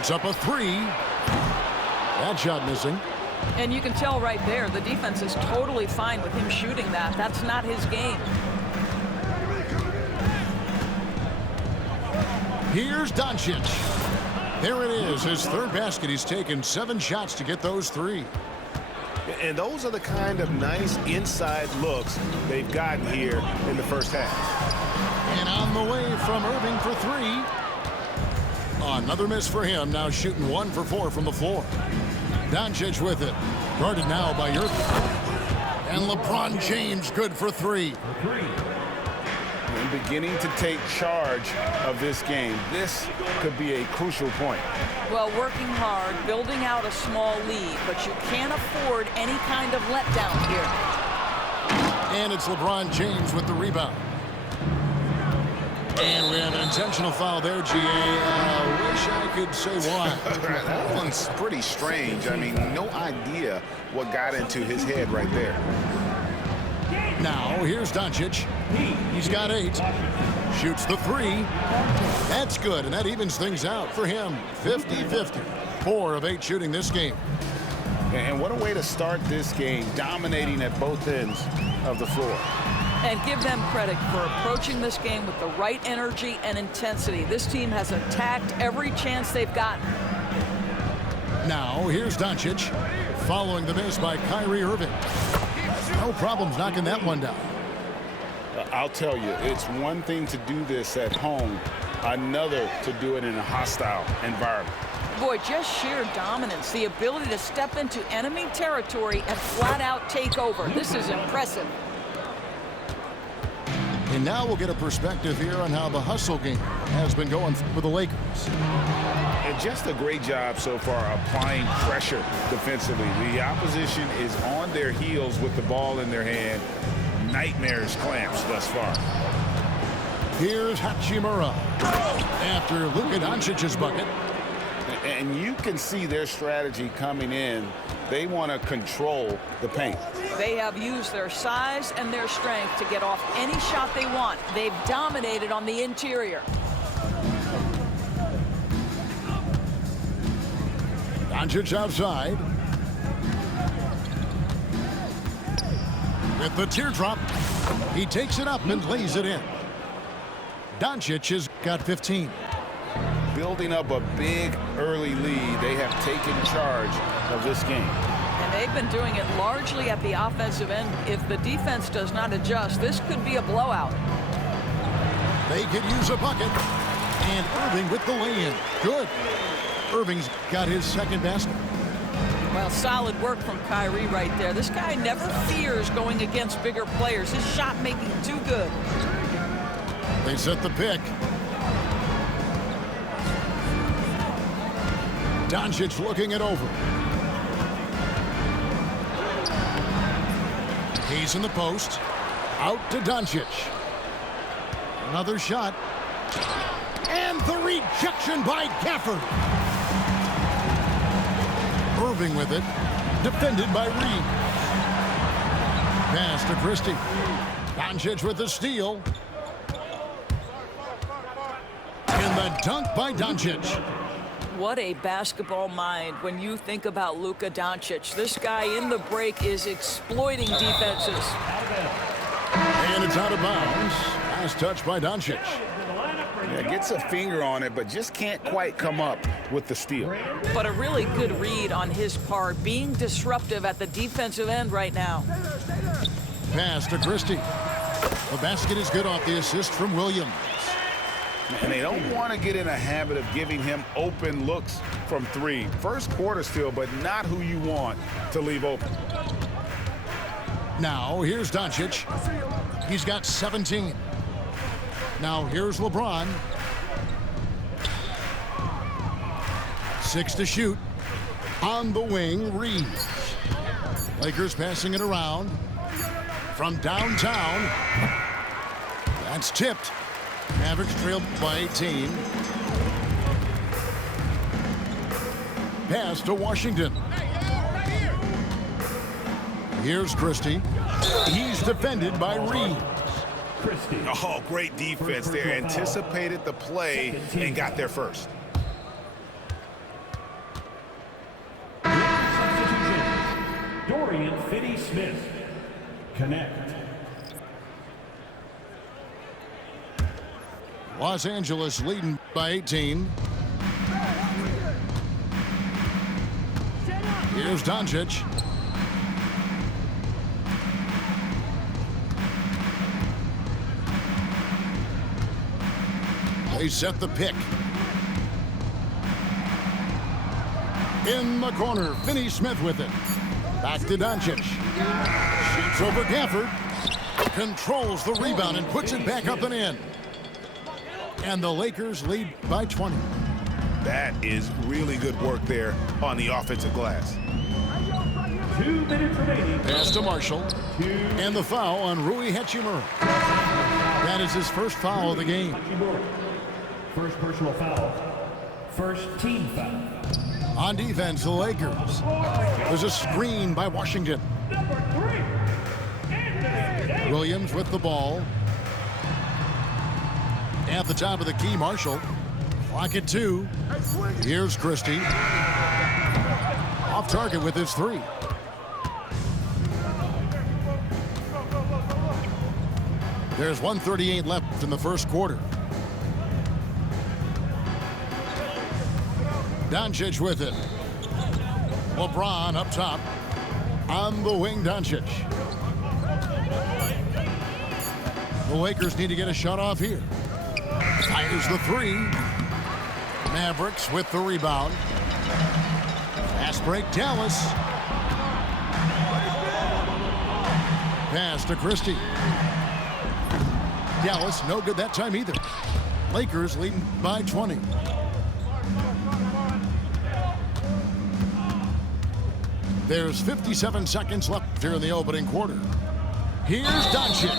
Puts up a three. That shot missing. And you can tell right there, the defense is totally fine with him shooting that. That's not his game. Here's Doncic. There it is, his third basket. He's taken 7 shots to get those 3. And those are the kind of nice inside looks they've gotten here in the first half. And on the way from Irving for 3. Another miss for him, now shooting 1 for 4 from the floor. Doncic with it. Guarded now by Irving. And LeBron James good for 3. And beginning to take charge of this game. This could be a crucial point. Well, working hard, building out a small lead, but you can't afford any kind of letdown here. And it's LeBron James with the rebound. And we have an intentional foul there, G.A. Wish I could say why. That one's pretty strange. I mean, no idea what got into his head right there. Now, here's Doncic. He's got 8. Shoots the 3. That's good, and that evens things out for him. 50-50. 4 of 8 shooting this game. And what a way to start this game, dominating at both ends of the floor. And give them credit for approaching this game with the right energy and intensity. This team has attacked every chance they've gotten. Now, here's Doncic, following the miss by Kyrie Irving. No problems knocking that one down. I'll tell you, it's one thing to do this at home, another to do it in a hostile environment. Boy, just sheer dominance, the ability to step into enemy territory and flat out take over. This is impressive. And now we'll get a perspective here on how the hustle game has been going for the Lakers. And just a great job so far applying pressure defensively. The opposition is on their heels with the ball in their hand. Nightmares clamps thus far. Here's Hachimura after Luka Doncic's bucket. And you can see their strategy coming in. They want to control the paint. They have used their size and their strength to get off any shot they want. They've dominated on the interior. Doncic outside. With the teardrop, he takes it up and lays it in. Doncic has got 15. Building up a big early lead, they have taken charge of this game. And they've been doing it largely at the offensive end. If the defense does not adjust, this could be a blowout. They could use a bucket. And Irving with the lay-in. Good. Irving's got his second basket. Well, solid work from Kyrie right there. This guy never fears going against bigger players. His shot making too good. They set the pick. Doncic looking it over. He's in the post. Out to Doncic. Another shot. And the rejection by Gafford. Irving with it. Defended by Reed. Pass to Christie. Doncic with the steal. And the dunk by Doncic. What a basketball mind when you think about Luka Doncic. This guy in the break is exploiting defenses. And it's out of bounds. Last touch by Doncic. Yeah, gets a finger on it, but just can't quite come up with the steal. But a really good read on his part, being disruptive at the defensive end right now. Pass to Christie. The basket is good off the assist from Williams. And they don't want to get in a habit of giving him open looks from 3. First quarter still, but not who you want to leave open. Now, here's Doncic. He's got 17. Now, here's LeBron. 6 to shoot. On the wing, Reeves. Lakers passing it around. From downtown. That's tipped. Mavericks trailed by 18. Pass to Washington. Here's Christie. He's defended by Reeves. Oh, great defense there. Anticipated the play and got there first. Dorian Finney-Smith. Connect. Los Angeles leading by 18. Here's Doncic. They set the pick. In the corner, Finney-Smith with it. Back to Doncic. Shoots over Gafford. Controls the rebound and puts it back up and in. And the Lakers lead by 20. That is really good work there on the offensive glass. 2 minutes remaining. Pass to Marshall. And the foul on Rui Hachimura. That is his first foul of the game. First personal foul. First team foul. On defense, the Lakers. There's a screen by Washington. Number 3. Williams with the ball. At the top of the key, Marshall. Clock at 2. Here's Christie. Off target with his 3. There's 1:38 left in the first quarter. Doncic with it. LeBron up top. On the wing, Doncic. The Lakers need to get a shot off here. Fires the 3. Mavericks with the rebound. Fast break, Dallas. Pass to Christie. Dallas, no good that time either. Lakers leading by 20. There's 57 seconds left here in the opening quarter. Here's Doncic.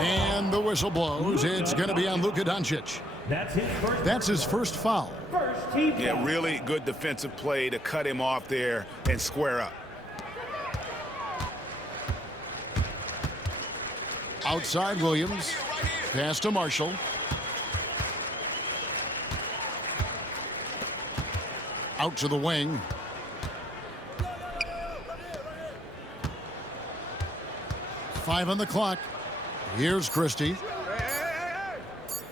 And the whistle blows. It's going to be on Luka Doncic. That's his first foul. Yeah, really good defensive play to cut him off there and square up. Outside Williams. Pass to Marshall. Out to the wing. Five on the clock. Here's Christie.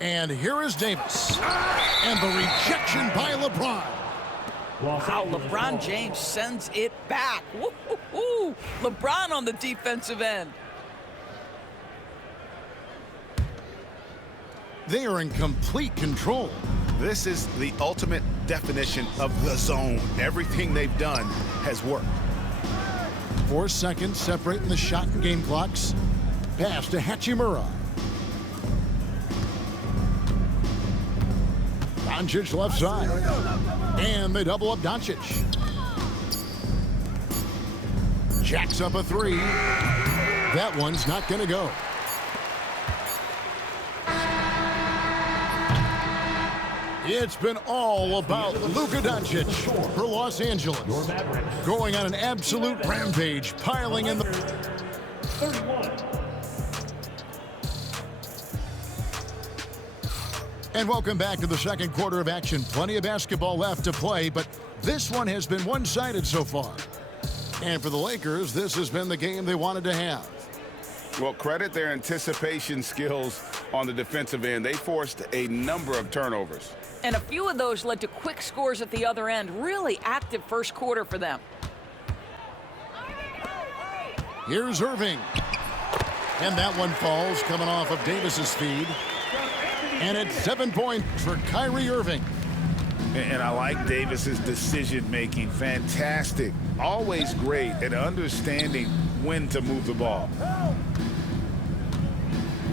And here is Davis. And the rejection by LeBron. Wow, LeBron James sends it back. Woo-hoo-hoo. LeBron on the defensive end. They are in complete control. This is the ultimate definition of the zone. Everything they've done has worked. 4 seconds separating the shot and game clocks. Pass to Hachimura. Doncic left side. And they double up Doncic. Jacks up a 3. That one's not going to go. It's been all about Luka Doncic for Los Angeles. Going on an absolute rampage, piling in the... 31. And welcome back to the second quarter of action. Plenty of basketball left to play, but this one has been one-sided so far. And for the Lakers, this has been the game they wanted to have. Well, credit their anticipation skills on the defensive end. They forced a number of turnovers. And a few of those led to quick scores at the other end. Really active first quarter for them. Here's Irving. And that one falls coming off of Davis's feed. And it's 7 points for Kyrie Irving. And I like Davis's decision-making. Fantastic. Always great at understanding when to move the ball.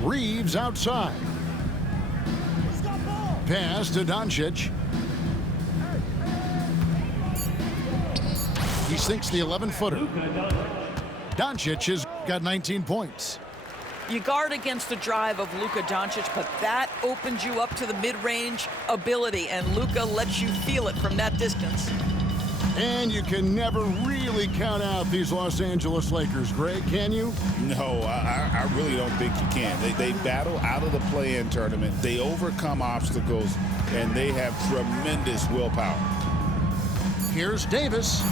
Reeves outside. Pass to Doncic. He sinks the 11-footer. Doncic has got 19 points. You guard against the drive of Luka Doncic, but that opens you up to the mid-range ability, and Luka lets you feel it from that distance. And you can never really count out these Los Angeles Lakers, Greg, can you? No, I really don't think you can. They battle out of the play-in tournament. They overcome obstacles, and they have tremendous willpower. Here's Davis.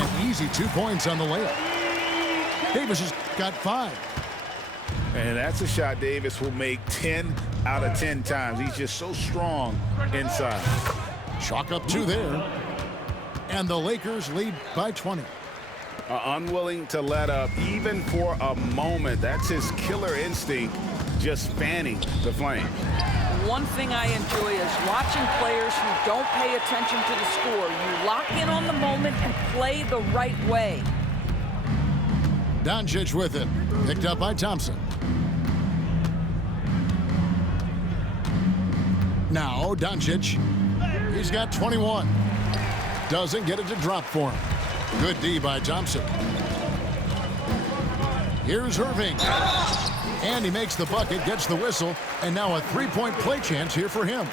An easy 2 points on the layup. Davis has got 5. And that's a shot Davis will make 10 out of 10 times. He's just so strong inside. Chalk up 2 there. And the Lakers lead by 20. Unwilling to let up even for a moment. That's his killer instinct, just fanning the flame. One thing I enjoy is watching players who don't pay attention to the score. You lock in on the moment and play the right way. Doncic with it. Picked up by Thompson. Now Doncic. He's got 21. Doesn't get it to drop for him. Good D by Thompson. Here's Irving. And he makes the bucket, gets the whistle, and now a 3-point play chance here for him.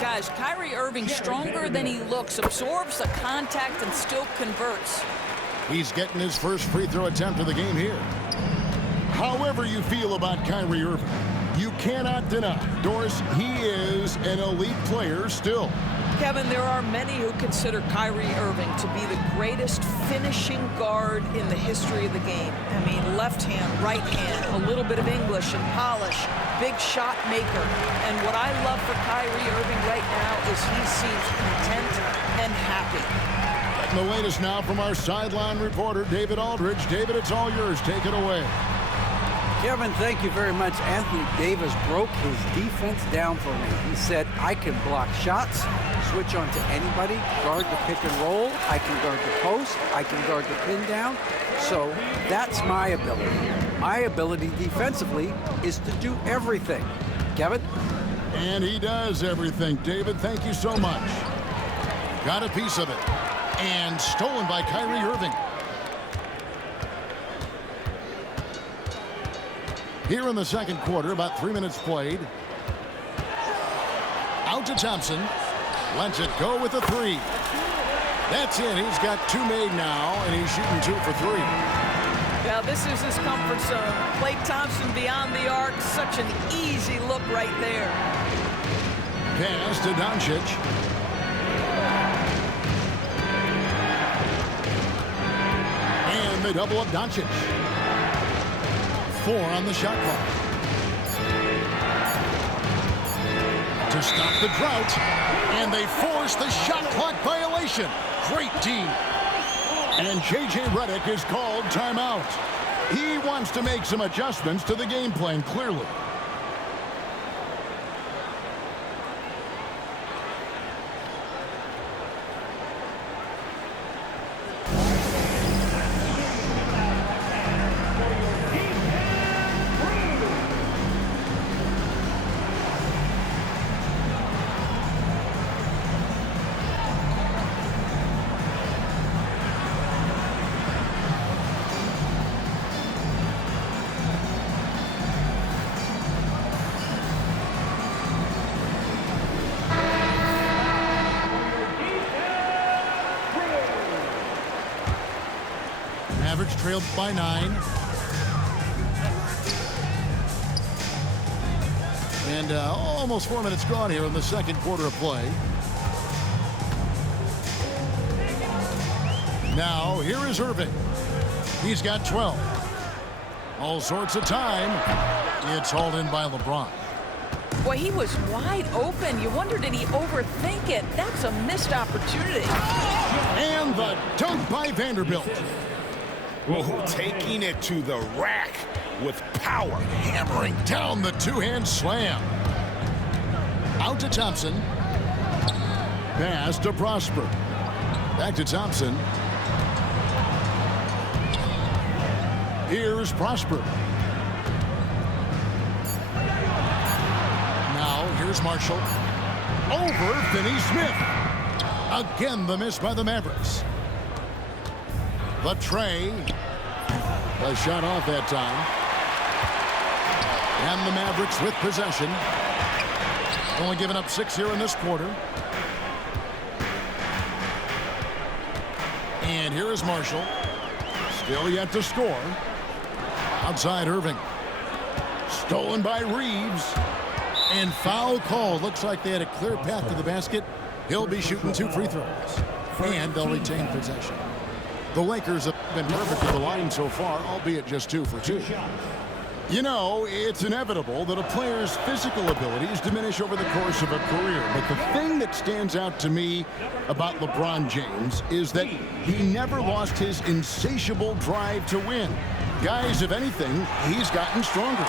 Guys, Kyrie Irving, stronger than he looks, absorbs the contact and still converts. He's getting his first free throw attempt of the game here. However you feel about Kyrie Irving, you cannot deny, Doris, he is an elite player still. Kevin, there are many who consider Kyrie Irving to be the greatest finishing guard in the history of the game. I mean, left hand, right hand, a little bit of English and polish, big shot maker. And what I love for Kyrie Irving right now is he seems content and happy. Getting the latest now from our sideline reporter, David Aldridge. David, it's all yours. Take it away. Kevin, thank you very much. Anthony Davis broke his defense down for me. He said, I can block shots, switch on to anybody, guard the pick and roll, I can guard the post, I can guard the pin down. So that's my ability. My ability defensively is to do everything. Kevin? And he does everything. David, thank you so much. Got a piece of it. And stolen by Kyrie Irving. Here in the second quarter, about 3 minutes played. Out to Thompson. Lets it go with a 3. That's it. He's got 2 made now, and he's shooting 2 for 3. Now, this is his comfort zone. Klay Thompson beyond the arc. Such an easy look right there. Pass to Doncic. And they double up Doncic. 4 on the shot clock. To stop the drought, and they force the shot clock violation. Great team. And J.J. Redick is called timeout. He wants to make some adjustments to the game plan, clearly. Mavericks trailed by 9. And almost 4 minutes gone here in the second quarter of play. Now, here is Irving. He's got 12. All sorts of time. It's hauled in by LeBron. Boy, he was wide open. You wonder, did he overthink it? That's a missed opportunity. And the dunk by Vanderbilt. Whoa, taking it to the rack with power. Hammering down the two-hand slam. Out to Thompson. Pass to Prosper. Back to Thompson. Here's Prosper. Now, here's Marshall. Over Finney-Smith. Again, the miss by the Mavericks. The tray. The shot off that time. And the Mavericks with possession. Only giving up 6 here in this quarter. And here is Marshall. Still yet to score. Outside Irving. Stolen by Reeves. And foul call. Looks like they had a clear path to the basket. He'll be shooting 2 free throws. and they'll retain possession. The Lakers have been perfect at the line so far, albeit just 2 for 2. You know, it's inevitable that a player's physical abilities diminish over the course of a career. But the thing that stands out to me about LeBron James is that he never lost his insatiable drive to win. Guys, if anything, he's gotten stronger.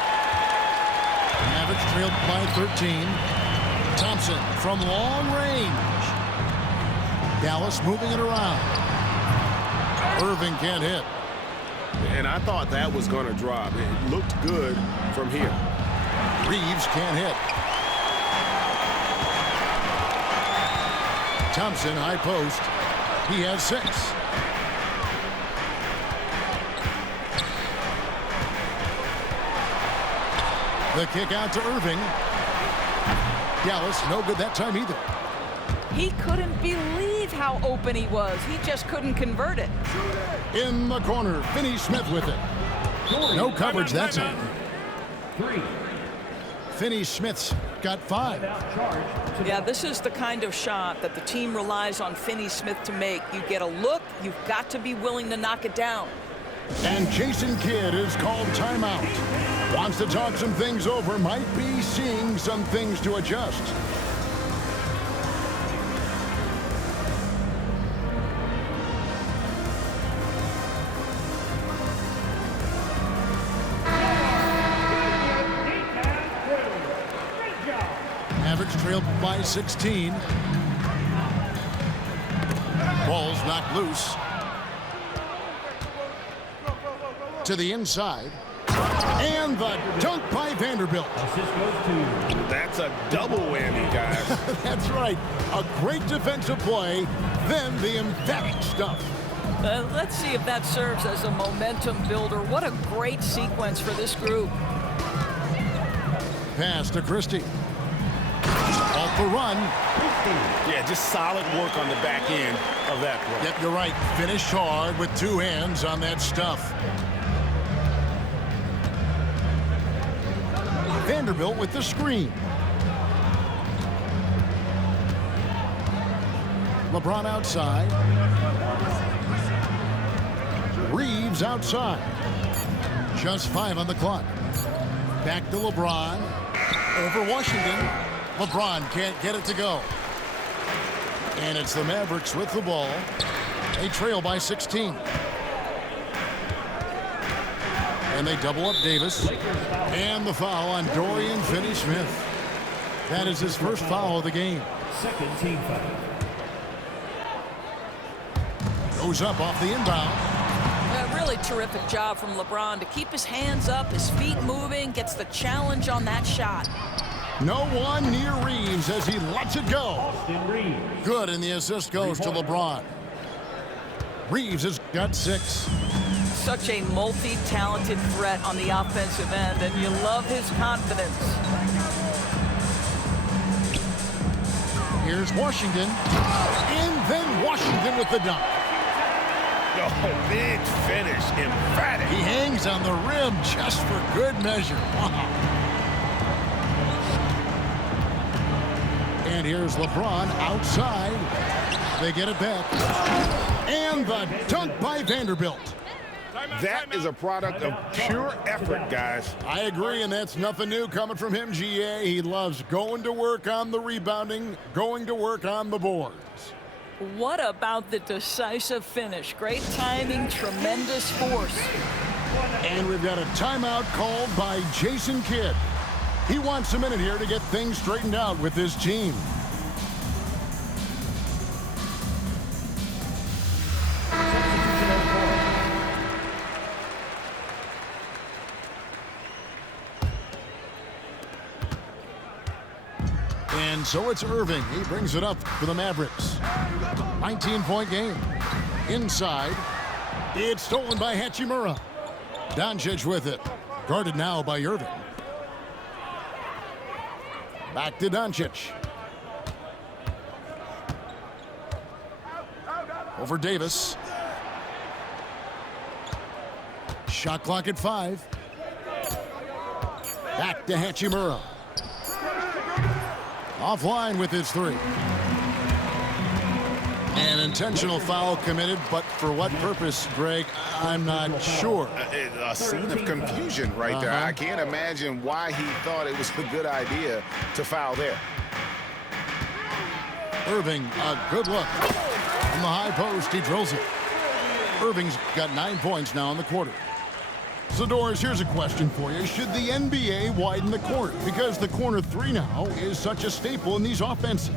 Mavericks trailed by 13. Thompson from long range. Dallas moving it around. Irving can't hit. And I thought that was going to drop. It looked good from here. Reeves can't hit. Thompson, high post. He has 6. The kick out to Irving. Dallas, no good that time either. He couldn't believe how open he was. He just couldn't convert it. In the corner, Finney-Smith with it. No coverage that time. 3. Finney-Smith's got 5. Yeah, this is the kind of shot that the team relies on Finney-Smith to make. You get a look, you've got to be willing to knock it down. And Jason Kidd is called timeout. Wants to talk some things over, might be seeing some things to adjust. Mavericks trailed by 16. Ball's knocked loose. To the inside. And the dunk by Vanderbilt. That's a double whammy, guys. That's right. A great defensive play, then the emphatic stuff. Let's see if that serves as a momentum builder. What a great sequence for this group. Pass to Christie. Off the run. Yeah, just solid work on the back end of that play. Yep, you're right. Finished hard with 2 hands on that stuff. Vanderbilt with the screen. LeBron outside. Reeves outside. Just 5 on the clock. Back to LeBron. Over Washington. LeBron can't get it to go. And it's the Mavericks with the ball. They trail by 16. And they double up Davis. And the foul on Dorian Finney-Smith. That is his first foul of the game. Second team foul. Goes up off the inbound. A really terrific job from LeBron to keep his hands up, his feet moving, gets the challenge on that shot. No one near Reeves as he lets it go. Austin Reeves. Good, and the assist goes to LeBron. Reeves has got 6. Such a multi-talented threat on the offensive end, and you love his confidence. Here's Washington. And then Washington with the dunk. Oh, big finish, emphatic. He hangs on the rim just for good measure. Wow. And here's LeBron outside. They get it back. And the dunk by Vanderbilt. That is a product of pure effort, guys. I agree, and that's nothing new coming from him, GA. He loves going to work on the rebounding, going to work on the boards. What about the decisive finish? Great timing, tremendous force. And we've got a timeout called by Jason Kidd. He wants a minute here to get things straightened out with his team. And so it's Irving. He brings it up for the Mavericks. 19-point game. Inside. It's stolen by Hachimura. Doncic with it. Guarded now by Irving. Back to Doncic. Over Davis. Shot clock at 5. Back to Hachimura. Offline with his 3. An intentional foul committed, but for what purpose, Greg, I'm not sure. A scene of confusion right there. I can't imagine why he thought it was a good idea to foul there. Irving, a good look. From the high post, he drills it. Irving's got 9 points now in the quarter. So, Doris, here's a question for you. Should the NBA widen the court? Because the corner three now is such a staple in these offenses.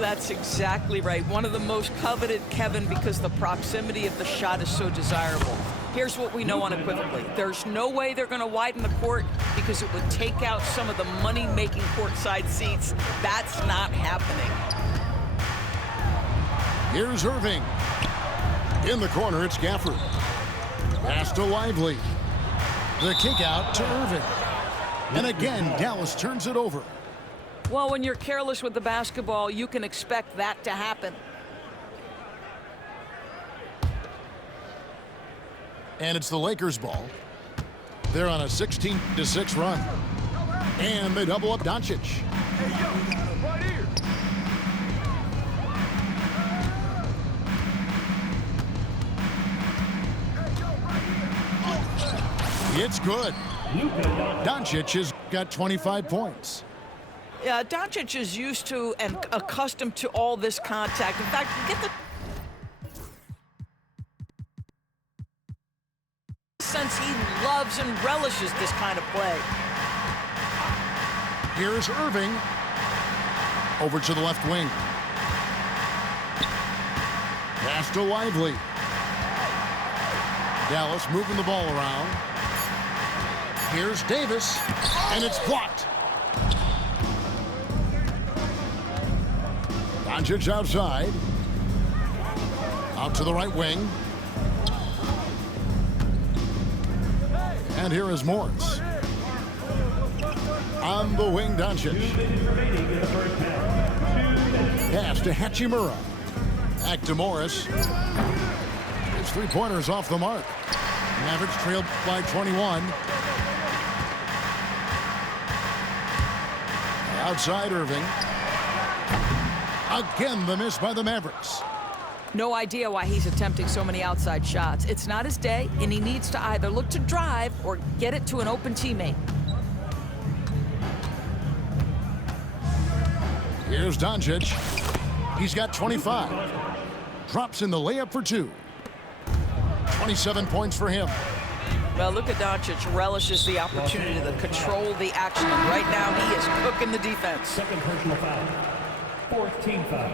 That's exactly right. One of the most coveted, Kevin, because the proximity of the shot is so desirable. Here's what we know unequivocally. There's no way they're going to widen the court because it would take out some of the money-making courtside seats. That's not happening. Here's Irving. In the corner, it's Gafford. Pass to Lively. The kick out to Irving. And again, Dallas turns it over. Well, when you're careless with the basketball, you can expect that to happen. And it's the Lakers' ball. They're on a 16-6 run. And they double up Doncic. Right here. It's good. Doncic has got 25 points. Yeah, Doncic is used to and accustomed to all this contact. In fact, get the sense he loves and relishes this kind of play. Here's Irving. Over to the left wing. Pass to Lively. Dallas moving the ball around. Here's Davis, and it's blocked. Doncic outside. Out to the right wing. And here is Morris. On the wing, Doncic. Pass to Hachimura. Back to Morris. His three-pointers off the mark. Mavericks trailed by 21. Outside Irving. Again, the miss by the Mavericks. No idea why he's attempting so many outside shots. It's not his day, and he needs to either look to drive or get it to an open teammate. Here's Doncic. He's got 25. Drops in the layup for two. 27 points for him. Well, look at Doncic relishes the opportunity to control the action. And right now, he is cooking the defense. Second personal foul. Fourth team foul.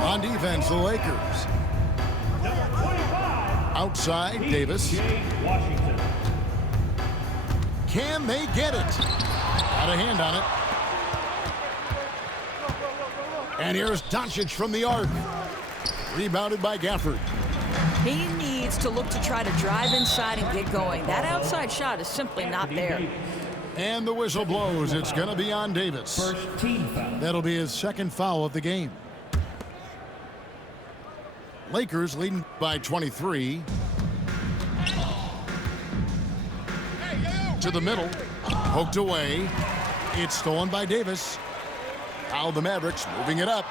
On defense, the Lakers. Outside, Davis. Washington. Can they get it? Got a hand on it. And here's Doncic from the arc. Rebounded by Gafford. He needs to look to try to drive inside and get going. That outside shot is simply not there. And the whistle blows. It's going to be on Davis. First team foul. That'll be his second foul of the game. Lakers leading by 23. To the middle. Poked away. It's stolen by Davis. Now the Mavericks moving it up.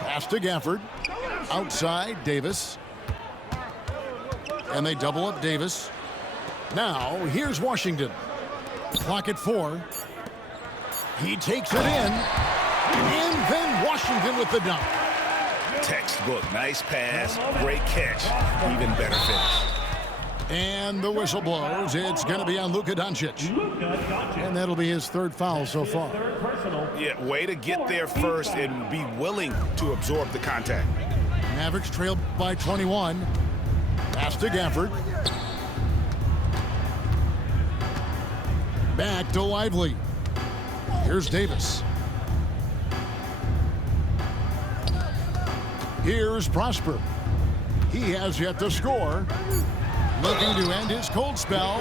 Pass to Gafford. Outside, Davis. And they double up Davis. Now, here's Washington. Clock at 4. He takes it in. And then Washington with the dunk. Textbook. Nice pass. Great catch. Even better finish. And the whistle blows. It's going to be on Luka Doncic. And that'll be his third foul so far. Yeah, way to get there first and be willing to absorb the contact. Mavericks trailed by 21. Pass to Gafford. Back to Lively. Here's Davis. Here's Prosper. He has yet to score. Looking to end his cold spell.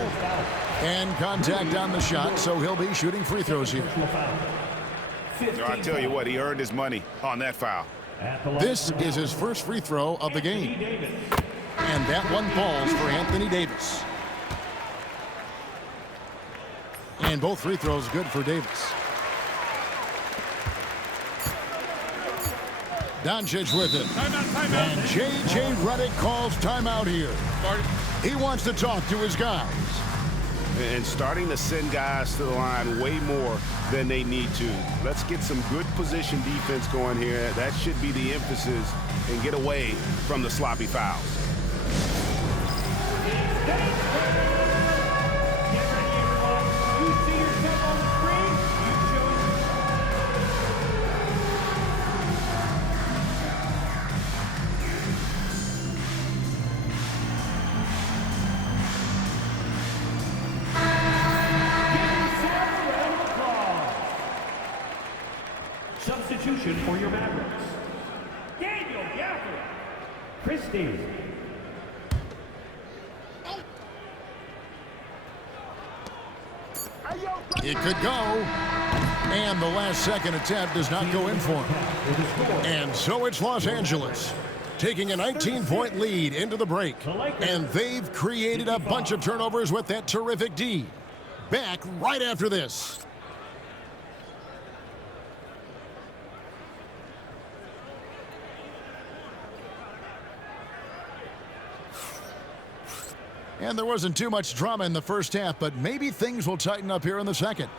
And contact on the shot, so he'll be shooting free throws here. I tell you what, he earned his money on that foul. This is his first free throw of the game. And that one falls for Anthony Davis. And both free throws good for Davis. Doncic with it. And J.J. Redick calls timeout here. He wants to talk to his guys. And starting to send guys to the line way more than they need to. Let's get some good position defense going here. That should be the emphasis, and get away from the sloppy fouls. Substitution for your Mavericks. Daniel Gafford. Chris Davis. It could go. And the last second attempt does not go in for him. And so it's Los Angeles taking a 19-point lead into the break. And they've created a bunch of turnovers with that terrific D. Back right after this. And there wasn't too much drama in the first half, but maybe things will tighten up here in the second.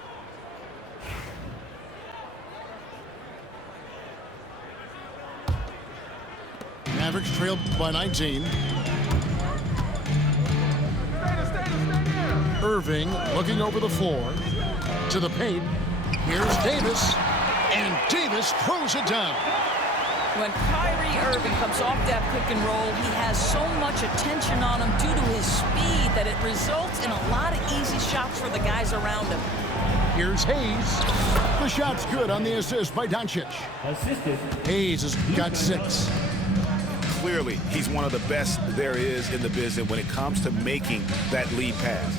Mavericks trailed by 19. Irving looking over the floor to the paint. Here's Davis, and Davis throws it down. When Kyrie Irving comes off that pick and roll, he has so much attention on him due to his speed that it results in a lot of easy shots for the guys around him. Here's Hayes. The shot's good on the assist by Doncic. Assisted. Hayes has got 6. Clearly, he's one of the best there is in the business when it comes to making that lead pass.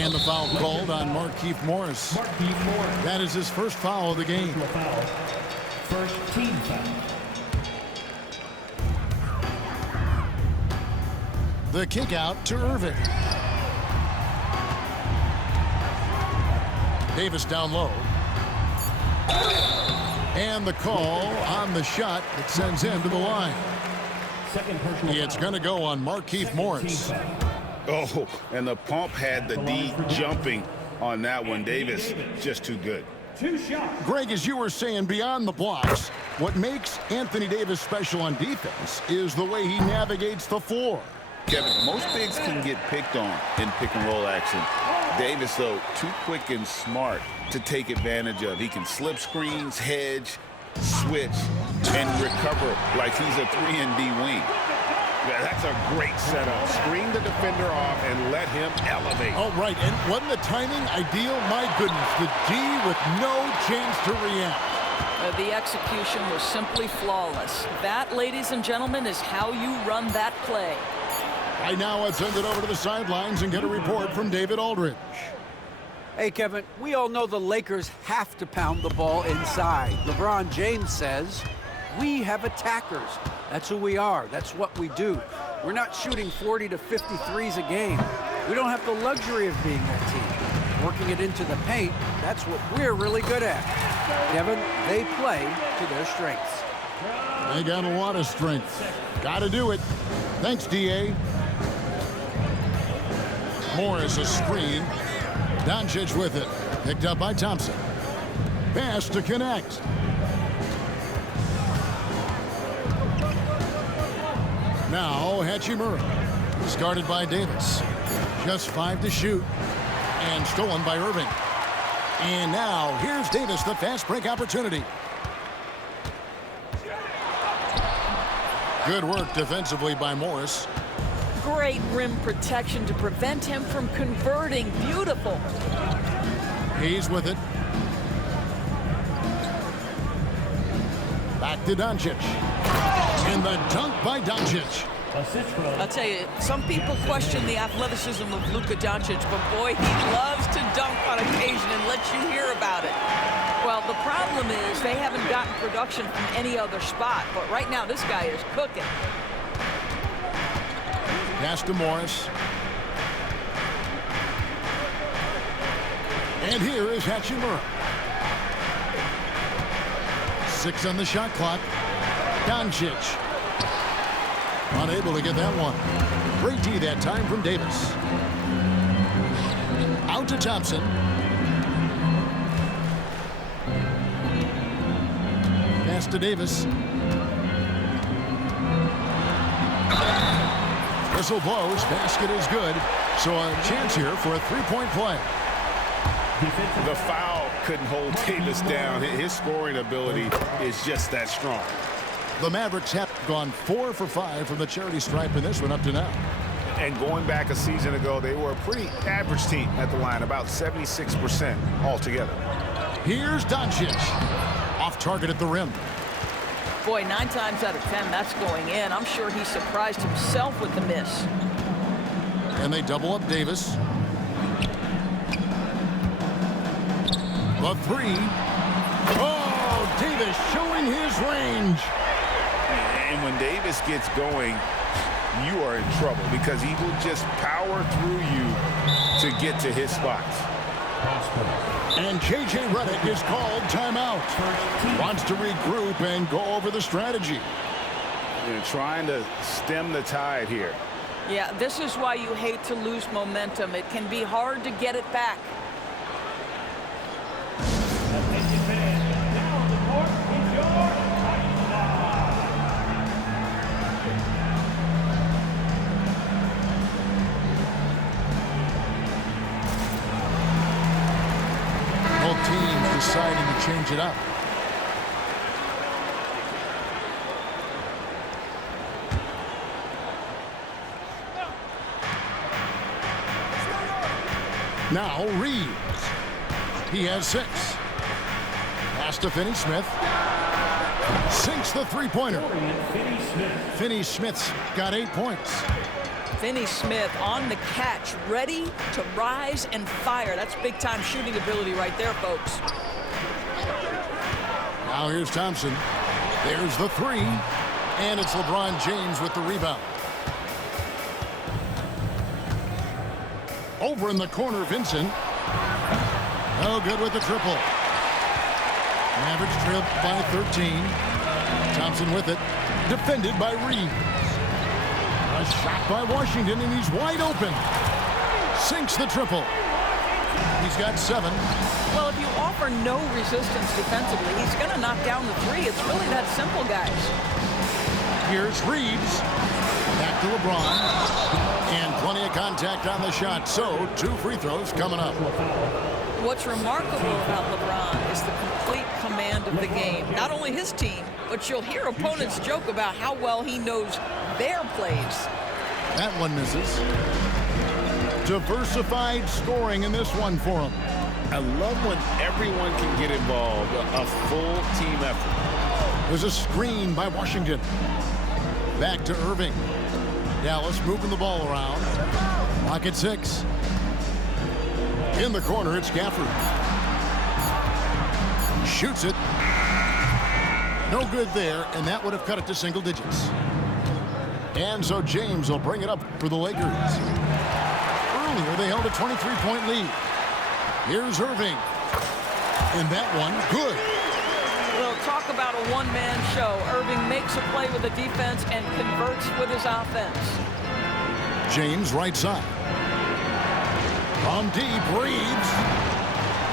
And the foul called on Markieff Morris. Markieff Morris. That is his first foul of the game. Foul. First team foul. The kick out to Irving. Davis down low. And the call on the shot that sends him to the line. Second personal It's foul. going to go on Markieff Morris. Oh, and the pump had the D jumping on that one. Davis just too good. 2 shots. Greg, as you were saying, beyond the blocks, what makes Anthony Davis special on defense is the way he navigates the floor. Kevin, most bigs can get picked on in pick and roll action. Davis, though, too quick and smart to take advantage of. He can slip screens, hedge, switch, and recover like he's a 3-and-D wing. Yeah, that's a great setup. Screen the defender off and let him elevate. Oh, right. And wasn't the timing ideal? My goodness, the D with no chance to react. The execution was simply flawless. That, ladies and gentlemen, is how you run that play. Right now, let's send it over to the sidelines and get a report from David Aldridge. Hey, Kevin, we all know the Lakers have to pound the ball inside. LeBron James says, we have attackers. That's who we are. That's what we do. We're not shooting 40 to 50 threes a game. We don't have the luxury of being that team. Working it into the paint, that's what we're really good at. Kevin, they play to their strengths. They got a lot of strength. Got to do it. Thanks, D.A. Morris a screen. Doncic with it. Picked up by Thompson. Pass to connect. Now Hachimura. Started by Davis. Just 5 to shoot. And stolen by Irving. And now here's Davis, the fast break opportunity. Good work defensively by Morris. Great rim protection to prevent him from converting. Beautiful. He's with it. Back to Doncic. And the dunk by Doncic. Assist from. I'll tell you, some people question the athleticism of Luka Doncic, but boy, he loves to dunk on occasion and let you hear about it. Well, the problem is they haven't gotten production from any other spot, but right now this guy is cooking. Pass to Morris. And here is Hachimura. 6 on the shot clock. Doncic. Unable to get that one. Great D that time from Davis. Out to Thompson. Pass to Davis. Whistle blows. Basket is good. So a chance here for a three-point play. The foul couldn't hold Davis down. His scoring ability is just that strong. The Mavericks have gone 4 for 5 from the charity stripe in this one up to now. And going back a season ago, they were a pretty average team at the line, about 76% altogether. Here's Doncic. Off target at the rim. Boy, 9 times out of 10, that's going in. I'm sure he surprised himself with the miss. And they double up Davis. The 3. Oh, Davis showing his range. And when Davis gets going, you are in trouble because he will just power through you to get to his spots. And J.J. Redick is called timeout. Wants to regroup and go over the strategy. Trying to stem the tide here. Yeah, this is why you hate to lose momentum. It can be hard to get it back. Attention fans, now on the court is your Both teams deciding to change it up. Now Reeves. He has 6. Pass to Finney-Smith. Sinks the three-pointer. Finney-Smith's got 8 points. Finney-Smith on the catch, ready to rise and fire. That's big-time shooting ability right there, folks. Now here's Thompson. There's the 3. And it's LeBron James with the rebound. Over in the corner, Vincent. No good with the triple. Mavericks trailed by 13. Thompson with it. Defended by Reeves. A shot by Washington, and he's wide open. Sinks the triple. He's got 7. Well, if you offer no resistance defensively, he's going to knock down the 3. It's really that simple, guys. Here's Reeves. Back to LeBron. And plenty of contact on the shot. So 2 free throws coming up. What's remarkable about LeBron is the complete command of the game. Not only his team, but you'll hear opponents joke about how well he knows their plays. That one misses. Diversified scoring in this one for him. I love when everyone can get involved, a full team effort. There's a screen by Washington. Back to Irving. Dallas moving the ball around. Clock at 6. In the corner, it's Gafford. Shoots it. No good there, and that would have cut it to single digits. And so James will bring it up for the Lakers. Earlier, they held a 23-point lead. Here's Irving. And that one, good. Well, talk about a one-man show. Irving makes a play with the defense and converts with his offense. James, right side. From deep, Reeves.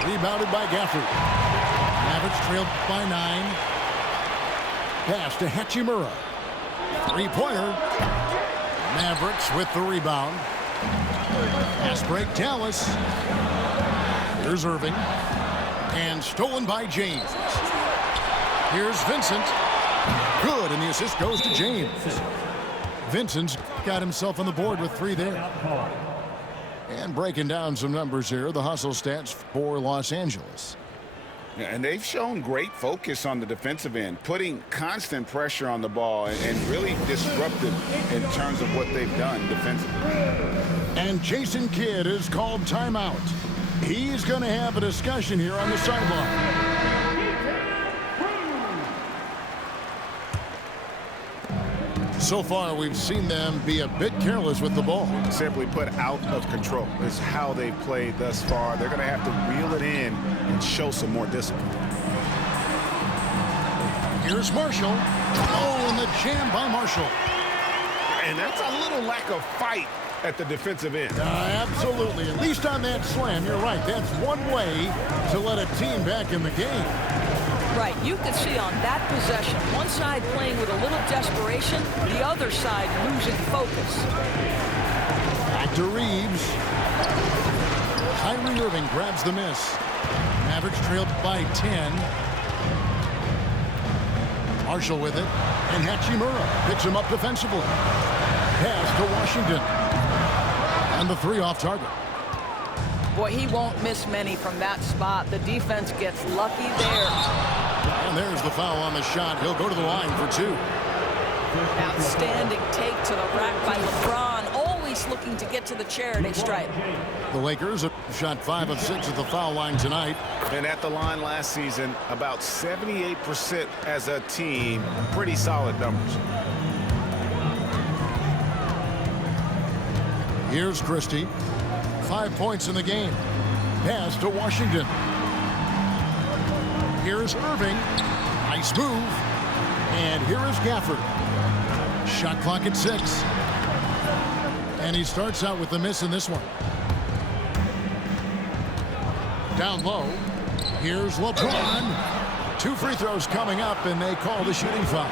Rebounded by Gafford. Mavericks trailed by 9. Pass to Hachimura. 3-pointer. Mavericks with the rebound. Pass break, Dallas. Here's Irving. And stolen by James. Here's Vincent. Good, and the assist goes to James. Vincent's got himself on the board with 3 there. And breaking down some numbers here, the hustle stats for Los Angeles. And they've shown great focus on the defensive end, putting constant pressure on the ball and really disruptive in terms of what they've done defensively. And Jason Kidd is called timeout. He's going to have a discussion here on the sideline. So far, we've seen them be a bit careless with the ball. Simply put, out of control is how they've played thus far. They're going to have to reel it in and show some more discipline. Here's Marshall. Oh, and the jam by Marshall. And that's a little lack of fight at the defensive end. Absolutely. At least on that slam, you're right. That's one way to let a team back in the game. Right, you can see on that possession, one side playing with a little desperation, the other side losing focus. Back to Reeves. Kyrie Irving grabs the miss. Mavericks trailed by 10. Marshall with it. And Hachimura picks him up defensively. Pass to Washington. And the three off target. Boy, he won't miss many from that spot. The defense gets lucky there. And there's the foul on the shot. He'll go to the line for two. Outstanding take to the rack by LeBron. Always looking to get to the charity stripe. The Lakers have shot 5 of 6 at the foul line tonight. And at the line last season, about 78% as a team. Pretty solid numbers. Here's Christie. 5 points in the game. Pass to Washington. Here's Irving. Nice move. And here is Gafford. Shot clock at 6. And he starts out with the miss in this one. Down low. Here's LeBron. 2 free throws coming up, and they call the shooting foul.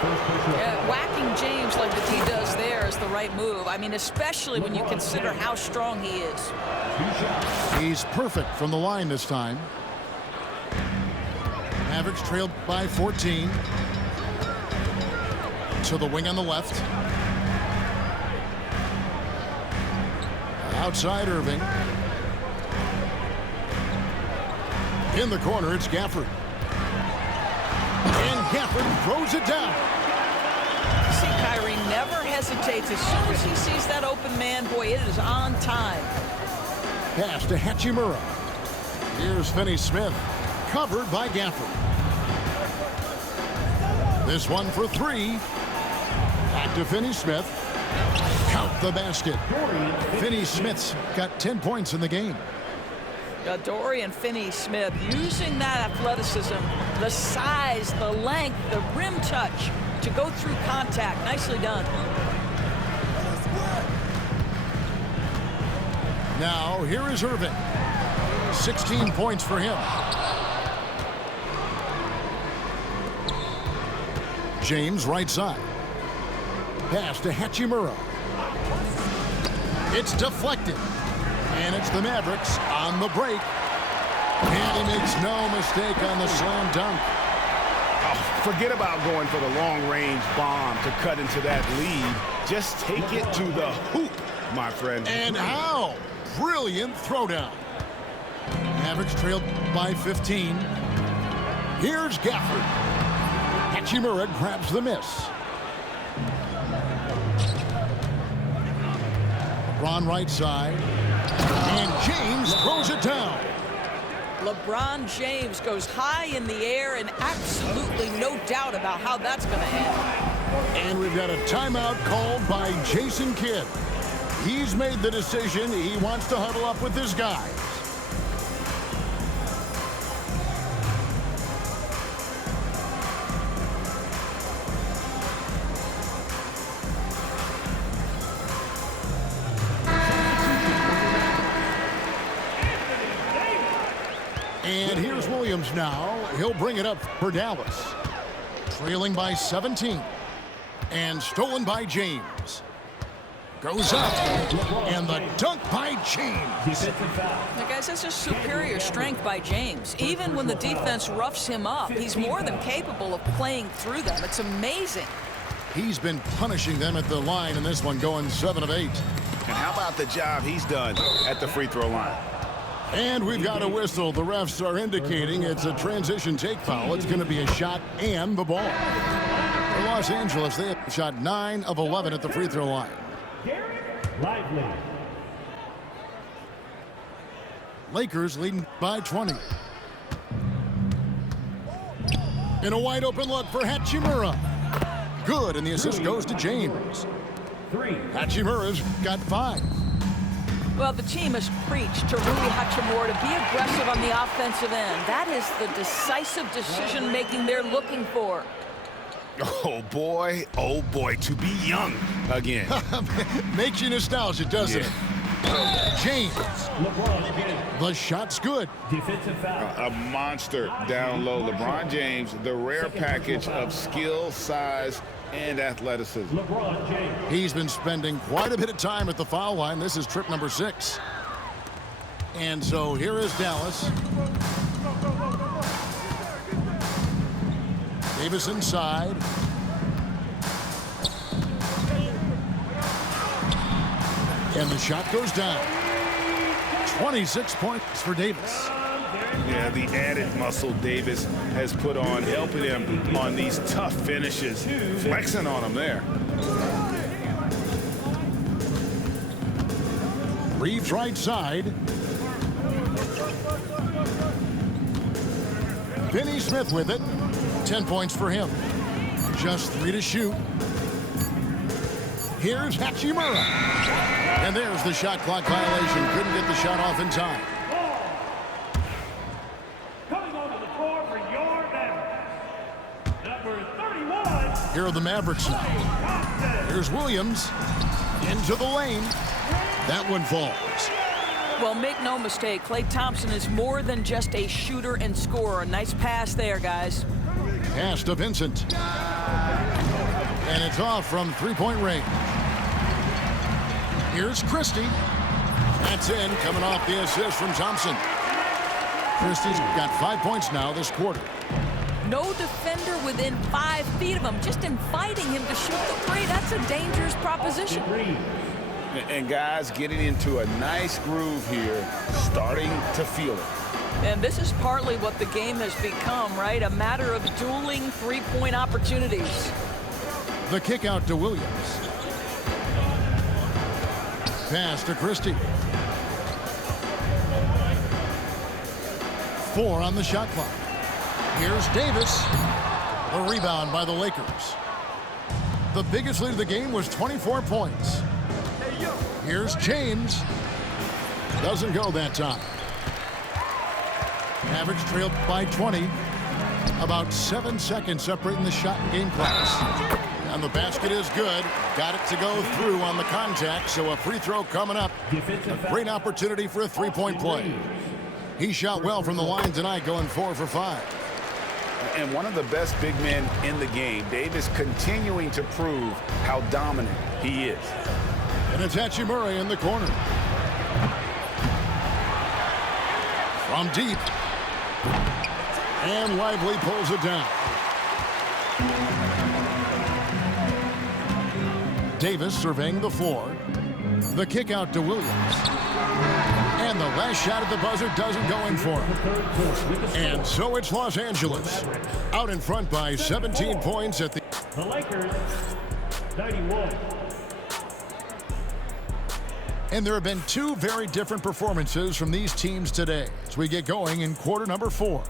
Yeah, whacking James like the D does there is the right move. I mean, especially when you consider how strong he is. He's perfect from the line this time. Mavericks trailed by 14. To the wing on the left. Outside Irving. In the corner, it's Gafford. And Gafford throws it down. See, Kyrie never hesitates. As soon as he sees that open man, boy, it is on time. Pass to Hachimura. Here's Finney-Smith. Covered by Gafford. This one for 3. Back to Finney-Smith. Count the basket. Finney-Smith's got 10 points in the game. Dorian Finney-Smith using that athleticism, the size, the length, the rim touch to go through contact. Nicely done. Now, here is Irving. 16 points for him. James right side. Pass to Hachimura. It's deflected. And it's the Mavericks on the break. And he makes no mistake on the slam dunk. Oh, forget about going for the long-range bomb to cut into that lead. Just take it to the hoop, my friend. And how? Brilliant throwdown. Mavericks trailed by 15. Here's Gafford. Hachimura grabs the miss. LeBron right side. And James throws it down. LeBron James goes high in the air, and absolutely no doubt about how that's going to end. And we've got a timeout called by Jason Kidd. He's made the decision. He wants to huddle up with his guys. And here's Williams now. He'll bring it up for Dallas. Trailing by 17. And stolen by James. Goes up. And the dunk by James. Now, guys, that's just superior strength by James. Even when the defense roughs him up, he's more than capable of playing through them. It's amazing. He's been punishing them at the line in this one, going 7 of 8. And how about the job he's done at the free throw line? And we've got a whistle. The refs are indicating it's a transition take foul. It's going to be a shot and the ball. For Los Angeles, they have shot 9 of 11 at the free throw line. Lively. Lakers leading by 20. In a wide open look for Hachimura. Good, and the assist goes to James. 3. Hachimura's got 5. Well, the team has preached to Rui Hachimura to be aggressive on the offensive end. That is the decisive decision-making they're looking for. Oh boy, to be young again. Makes you nostalgic, doesn't it? James. LeBron James. The shot's good. Defensive foul. A monster down low. LeBron James, the rare package of skill, size, and athleticism. LeBron James. He's been spending quite a bit of time at the foul line. This is trip number 6. And so here is Dallas. Davis inside. And the shot goes down. 26 points for Davis. Yeah, the added muscle Davis has put on, helping him on these tough finishes. Flexing on him there. Reeves right side. Finney Smith with it. 10 points for him. Just 3 to shoot. Here's Hachimura. And there's the shot clock violation. Couldn't get the shot off in time. Coming onto the floor for your Mavericks. Number 31. Here are the Mavericks now. Here's Williams. Into the lane. That one falls. Well, make no mistake, Klay Thompson is more than just a shooter and scorer. Nice pass there, guys. Pass to Vincent. And it's off from three-point range. Here's Christie. That's in, coming off the assist from Thompson. Christie's got 5 points now this quarter. No defender within 5 feet of him, just inviting him to shoot the three. That's a dangerous proposition. And guys getting into a nice groove here, starting to feel it. And this is partly what the game has become, right? A matter of dueling three-point opportunities. The kick out to Williams. Pass to Christie. 4 on the shot clock. Here's Davis. The rebound by the Lakers. The biggest lead of the game was 24 points. Here's James. Doesn't go that time. Mavericks trailed by 20. About 7 seconds separating the shot and game clocks. And the basket is good. Got it to go through on the contact, so a free throw coming up. A great opportunity for a three-point play. He shot well from the line tonight, going 4 for 5. And one of the best big men in the game, Davis, continuing to prove how dominant he is. And it's Hachimura in the corner. From deep. And Lively pulls it down. Davis surveying the floor. The kick out to Williams. And the last shot at the buzzer doesn't go in for him. And so it's Los Angeles. Out in front by 17 points at the Lakers, 91. And there have been 2 very different performances from these teams today as we get going in quarter number 4.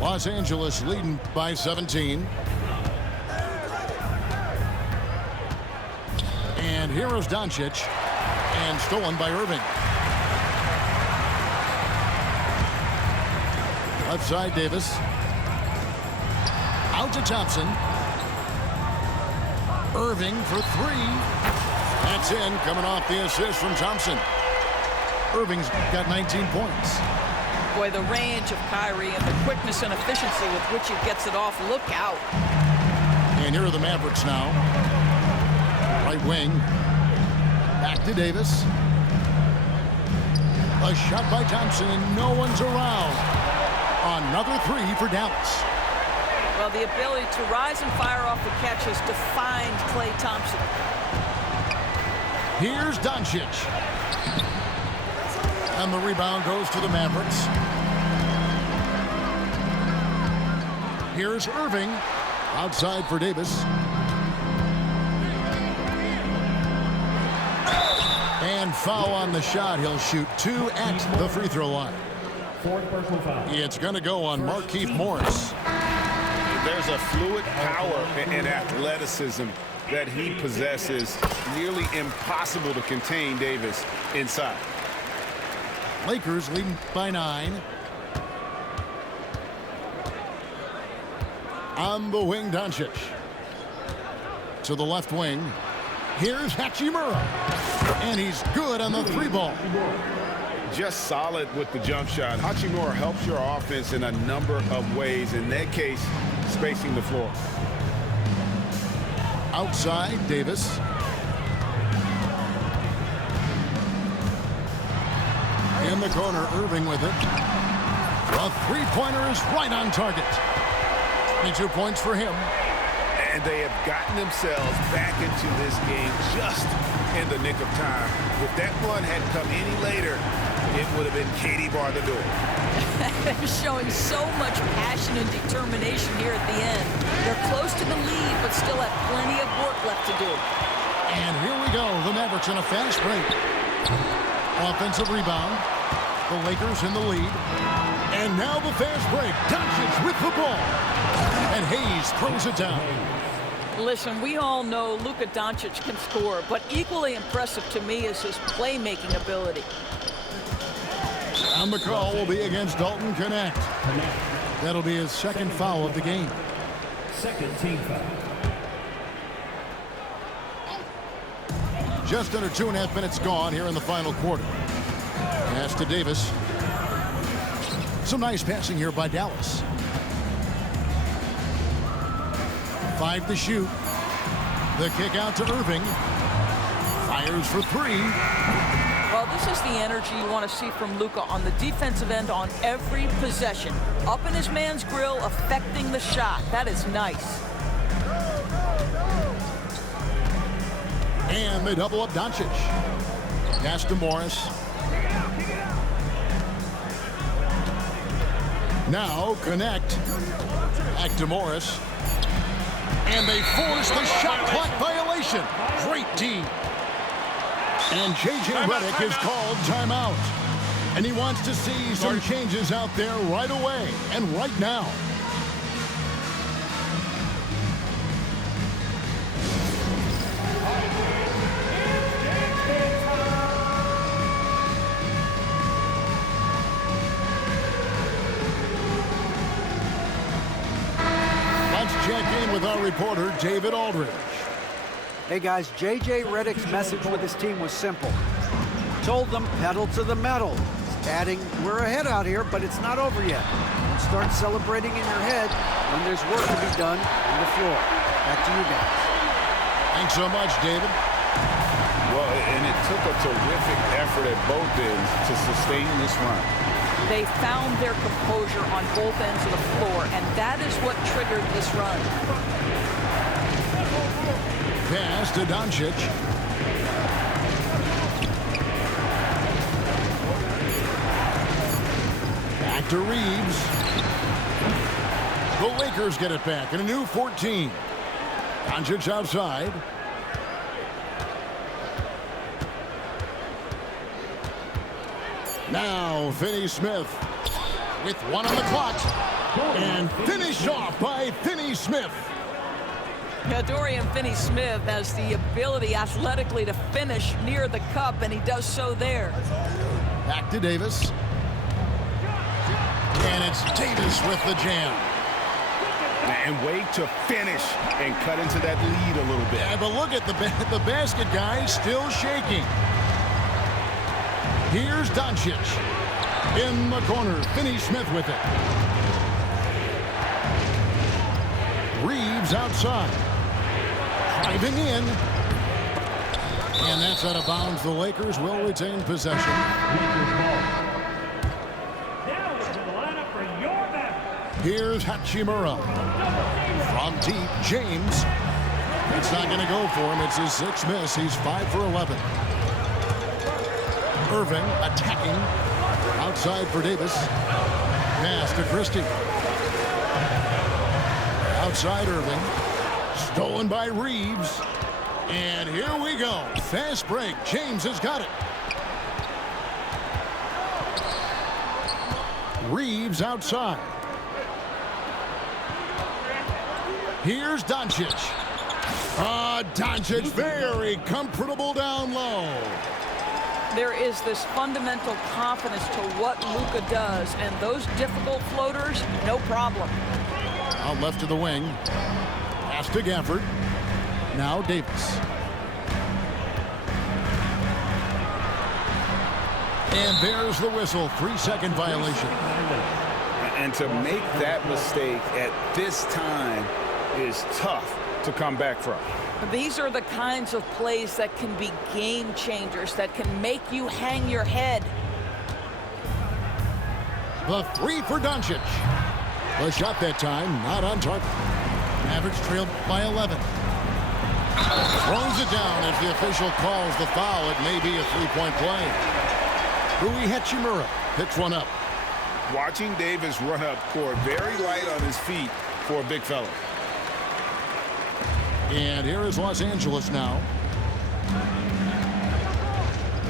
Los Angeles leading by 17. And here is Doncic. And stolen by Irving. Left side, Davis. Out to Thompson. Irving for 3. That's in, coming off the assist from Thompson. Irving's got 19 points. Boy, the range of Kyrie and the quickness and efficiency with which he gets it off. Look out. And here are the Mavericks now. Right wing. Back to Davis. A shot by Thompson, and no one's around. Another 3 for Dallas. Well, the ability to rise and fire off the catch has defined Klay Thompson. Here's Doncic. And the rebound goes to the Mavericks. Here's Irving. Outside for Davis. And foul on the shot. He'll shoot 2 at the free throw line. Fourth personal foul. It's going to go on Markieff Morris. There's a fluid power and athleticism that he possesses. Nearly impossible to contain Davis inside. Lakers leading by 9. On the wing, Doncic. To the left wing. Here's Hachimura. And he's good on the 3-ball. Just solid with the jump shot. Hachimura helps your offense in a number of ways. In that case, spacing the floor. Outside, Davis. In the corner, Irving with it. A 3-pointer is right on target. 22 points for him. And they have gotten themselves back into this game just in the nick of time. If that one had come any later, it would have been Katie bar the door. They're showing so much passion and determination here at the end. They're close to the lead, but still have plenty of work left to do. And here we go. The Mavericks in a fast break. Offensive rebound. The Lakers in the lead. And now the fast break. Doncic with the ball. And Hayes throws it down. Listen, we all know Luka Doncic can score, but equally impressive to me is his playmaking ability. And the call will be against Dalton Connect. That'll be his second foul of the game. Second team foul. Just under 2.5 minutes gone here in the final quarter. Pass to Davis. Some nice passing here by Dallas. 5 to shoot. The kick out to Irving. Fires for 3. Well, this is the energy you want to see from Luka on the defensive end on every possession. Up in his man's grill, affecting the shot. That is nice. And they double up Doncic. Pass to Morris. Now Connect. Back to Morris. And they force the shot clock violation. Great D. And J.J. Redick is called timeout. And he wants to see some changes out there right away and right now. Check in with our reporter, David Aldridge. Hey guys, J.J. Redick's message with his team was simple. Told them pedal to the metal. Adding, we're ahead out here, but it's not over yet. And start celebrating in your head when there's work to be done on the floor. Back to you guys. Thanks so much, David. Well, and it took a terrific effort at both ends to sustain this run. They found their composure on both ends of the floor, and that is what triggered this run. Pass to Doncic. Back to Reeves. The Lakers get it back in a new 14. Doncic outside. Now Finney-Smith with 1 on the clock. And finished off by Finney-Smith. Yeah, Dorian Finney-Smith has the ability athletically to finish near the cup, and he does so there. Back to Davis. And it's Davis with the jam. And wait to finish and cut into that lead a little bit. Yeah, but look at the basket guy still shaking. Here's Doncic. In the corner, Finney-Smith with it. Reeves outside. Driving in. And that's out of bounds. The Lakers will retain possession. Now into the lineup for your Mavericks. Here's Hachimura. From deep, James. It's not going to go for him. It's his 6th miss. He's 5 for 11. Irving attacking. Outside for Davis. Pass to Christie. Outside Irving. Stolen by Reeves. And here we go. Fast break. James has got it. Reeves outside. Here's Doncic. Doncic very comfortable down low. There is this fundamental confidence to what Luka does, and those difficult floaters, no problem. Out left to the wing. Pass to Gafford. Now Davis. And there's the whistle. 3-second violation. And to make that mistake at this time is tough to come back from. These are the kinds of plays that can be game changers, that can make you hang your head. The three for Doncic. The shot that time, not on target. Mavericks trailed by 11. Throws it down as the official calls the foul. It may be a three-point play. Rui Hachimura picks one up. Watching Davis run up court, very light on his feet for a big fella. And here is Los Angeles now.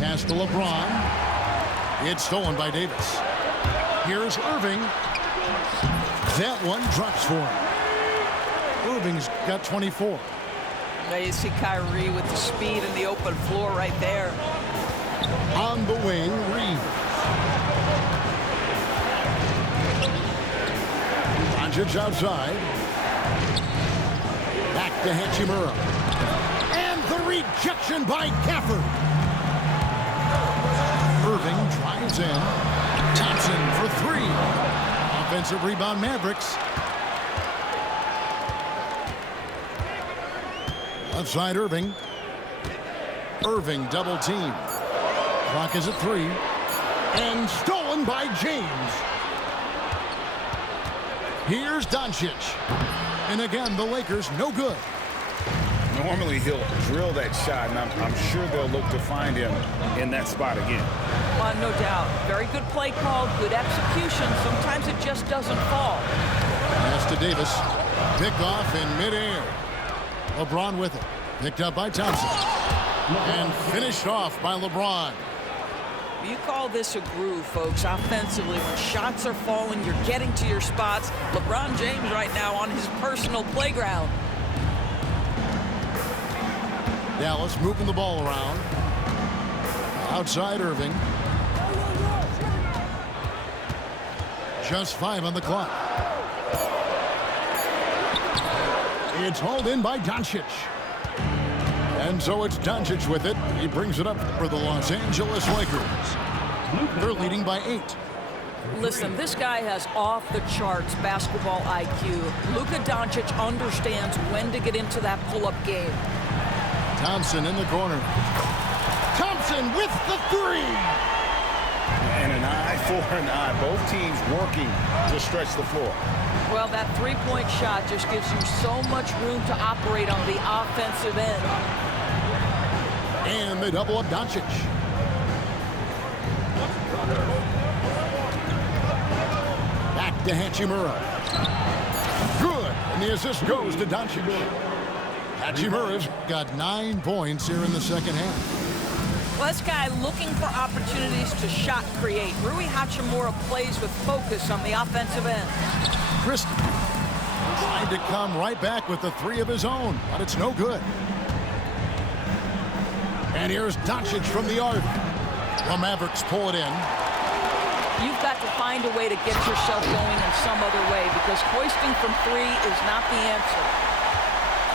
Pass to LeBron. It's stolen by Davis. Here's Irving. That one drops for him. Irving's got 24. Now you see Kyrie with the speed and the open floor right there. On the wing, Reeves. Doncic outside. Back to Hachimura. And the rejection by Gafford. Irving drives in. Thompson for three. Offensive rebound, Mavericks. Left side, Irving. Irving double team. Clock is at 3. And stolen by James. Here's Doncic. And again, the Lakers no good. Normally he'll drill that shot, and I'm sure they'll look to find him in that spot again. No doubt. Very good play call, good execution. Sometimes it just doesn't fall. Pass to Davis. Pick off in midair. LeBron with it. Picked up by Thompson. And finished off by LeBron. You call this a groove, folks. Offensively, when shots are falling, you're getting to your spots. LeBron James right now on his personal playground. Dallas moving the ball around. Outside Irving. Just 5 on the clock. It's hauled in by Doncic. And so it's Doncic with it. He brings it up for the Los Angeles Lakers. They're leading by 8. Listen, this guy has off-the-charts basketball IQ. Luka Doncic understands when to get into that pull-up game. Thompson in the corner. Thompson with the 3. And an eye for an eye. Both teams working to stretch the floor. Well, that three-point shot just gives you so much room to operate on the offensive end. And they double up Doncic. Back to Hachimura. Good. And the assist goes to Doncic. Hachimura's got 9 points here in the second half. Well, this guy looking for opportunities to shot create. Rui Hachimura plays with focus on the offensive end. Christie tried to come right back with the 3 of his own, but it's no good. And here's Doncic from the arc. The Mavericks pull it in. You've got to find a way to get yourself going in some other way, because hoisting from 3 is not the answer.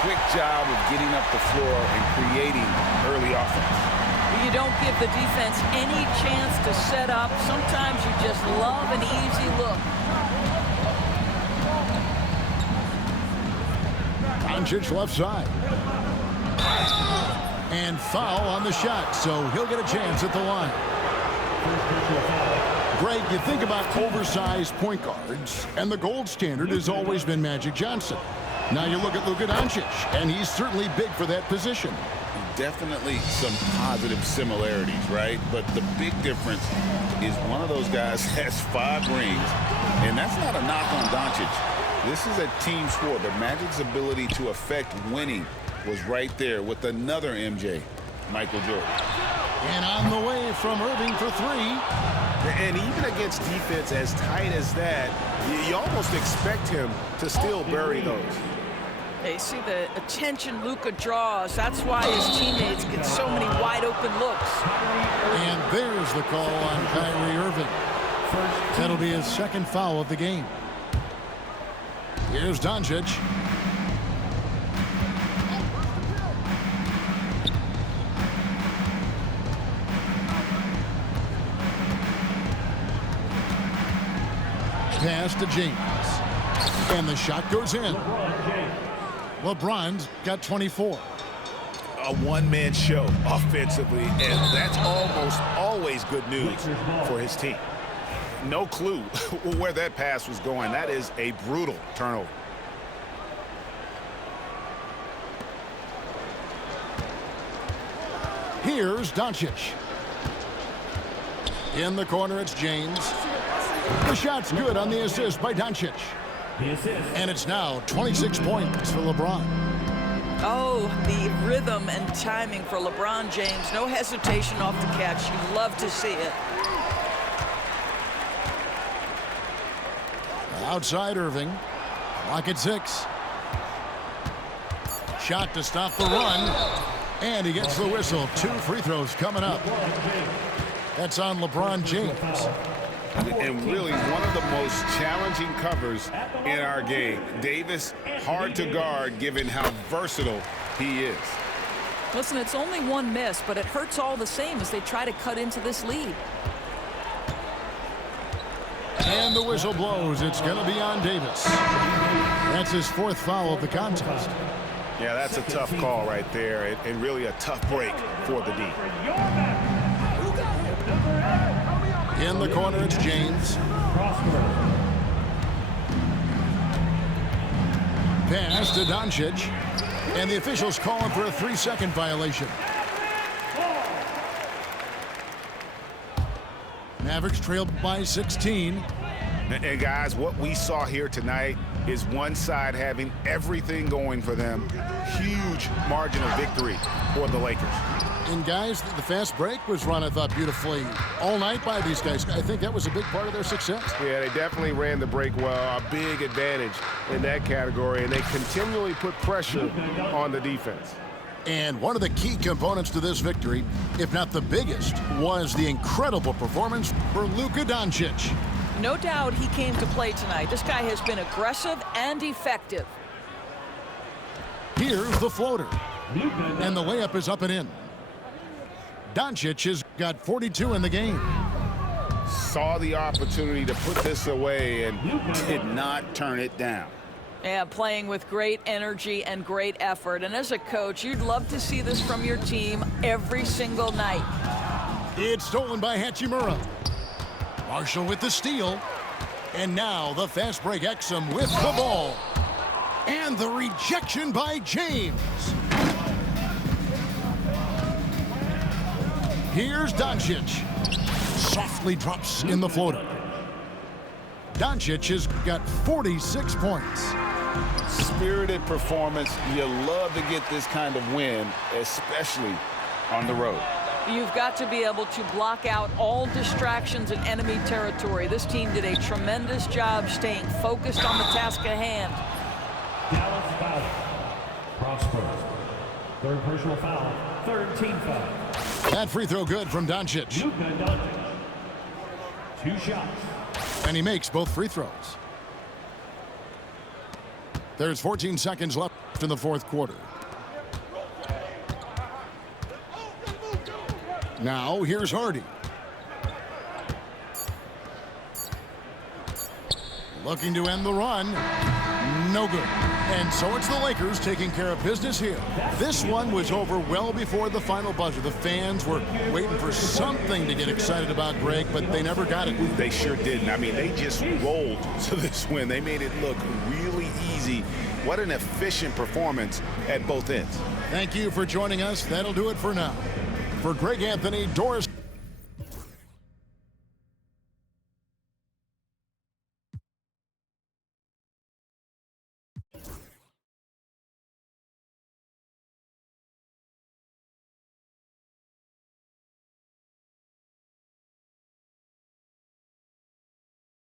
Quick job of getting up the floor and creating early offense. You don't give the defense any chance to set up. Sometimes you just love an easy look. Doncic left side. And foul on the shot, so he'll get a chance at the line. Greg, you think about oversized point guards, and the gold standard has always been Magic Johnson. Now you look at Luka Doncic, and he's certainly big for that position. Definitely some positive similarities, right? But the big difference is one of those guys has 5 rings, and that's not a knock on Doncic. This is a team sport, but Magic's ability to affect winning was right there with another MJ, Michael Jordan. And on the way from Irving for 3. And even against defense as tight as that, you almost expect him to still bury those. They see the attention Luka draws. That's why his teammates get so many wide open looks. And there's the call on Kyrie Irving. That'll be his second foul of the game. Here's Doncic. Pass to James. And the shot goes in. LeBron's got 24. A one-man show offensively, and that's almost always good news for his team. No clue where that pass was going. That is a brutal turnover. Here's Doncic. In the corner, it's James. The shot's good on the assist by Doncic. And it's now 26 points for LeBron. Oh, the rhythm and timing for LeBron James. No hesitation off the catch. You love to see it. Outside Irving. Clock at 6. Shot to stop the run. And he gets the whistle. 2 free throws coming up. That's on LeBron James. And really one of the most challenging covers in our game. Davis, hard to guard given how versatile he is. Listen, it's only one miss, but it hurts all the same as they try to cut into this lead. And the whistle blows. It's going to be on Davis. That's his 4th foul of the contest. Yeah, that's a tough call right there, and really a tough break for the D. In the corner, it's James. Pass to Doncic. And the officials calling for a 3-second violation. Mavericks trailed by 16. And guys, what we saw here tonight is one side having everything going for them. Huge margin of victory for the Lakers. And guys, the fast break was run, I thought, beautifully all night by these guys. I think that was a big part of their success. Yeah, they definitely ran the break well. A big advantage in that category, and they continually put pressure on the defense. And one of the key components to this victory, if not the biggest, was the incredible performance for Luka Doncic. No doubt he came to play tonight. This guy has been aggressive and effective. Here's the floater. And the layup is up and in. Doncic has got 42 in the game. Saw the opportunity to put this away and did not turn it down. Yeah, playing with great energy and great effort. And as a coach, you'd love to see this from your team every single night. It's stolen by Hachimura. Marshall with the steal. And now the fast break Exum with the ball. And the rejection by James. Here's Doncic. Softly drops in the floater. Doncic has got 46 points. Spirited performance. You love to get this kind of win, especially on the road. You've got to be able to block out all distractions in enemy territory. This team did a tremendous job staying focused on the task at hand. Dallas foul. Prosper. Third personal foul. Third team foul. That free throw good from Doncic. Luka Doncic. 2 shots. And he makes both free throws. There's 14 seconds left in the 4th quarter. Now here's Hardy. Looking to end the run. No good. And so it's the Lakers taking care of business here. This one was over well before the final buzzer. The fans were waiting for something to get excited about, Greg, but they never got it. They sure didn't. I mean, they just rolled to this win. They made it look really easy. What an efficient performance at both ends. Thank you for joining us. That'll do it for now. For Greg Anthony, Doris